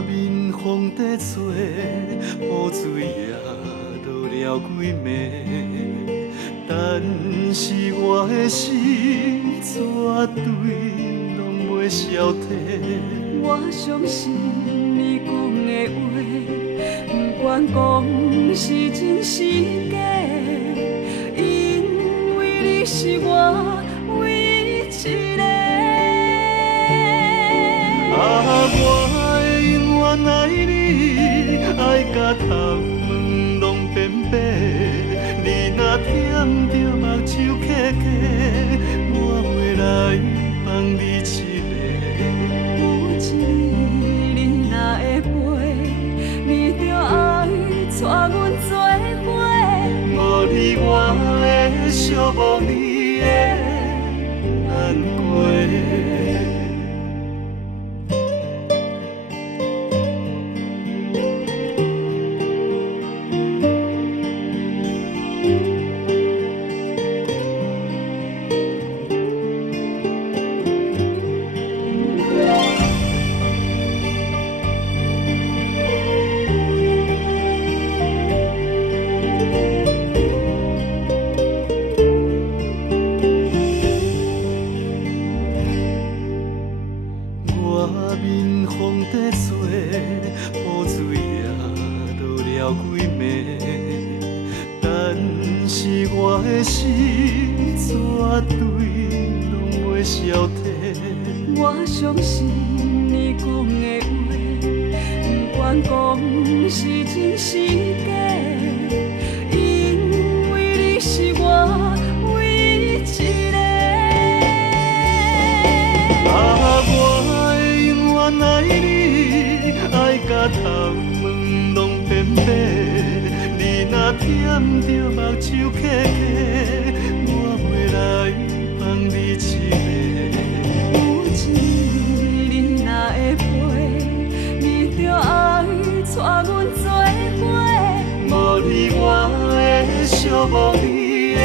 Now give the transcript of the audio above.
面风在吹，雨水也落了几暝，但是我的心绝对拢袂消退。我相信你讲的话，不管讲是真是假，因为你是我唯一一个。我会永远爱你，爱甲头毛拢变白。你若舔着目睭刻刻，我袂来放你一个。有一日你若会飞，你着爱带阮做伙。无你我会寂寞你的难过。外面风在吹，雨水也落了几暝，但是我的心绝对拢袂消退。我相信你讲的话，不管讲是真是假，因为你是我唯一一个。我会永远爱你，爱甲头毛拢变白。你若舔着目睭刻刻，我袂来放你一个。有一日你若会飞，你着爱带阮做伙。无你我会寂寞你的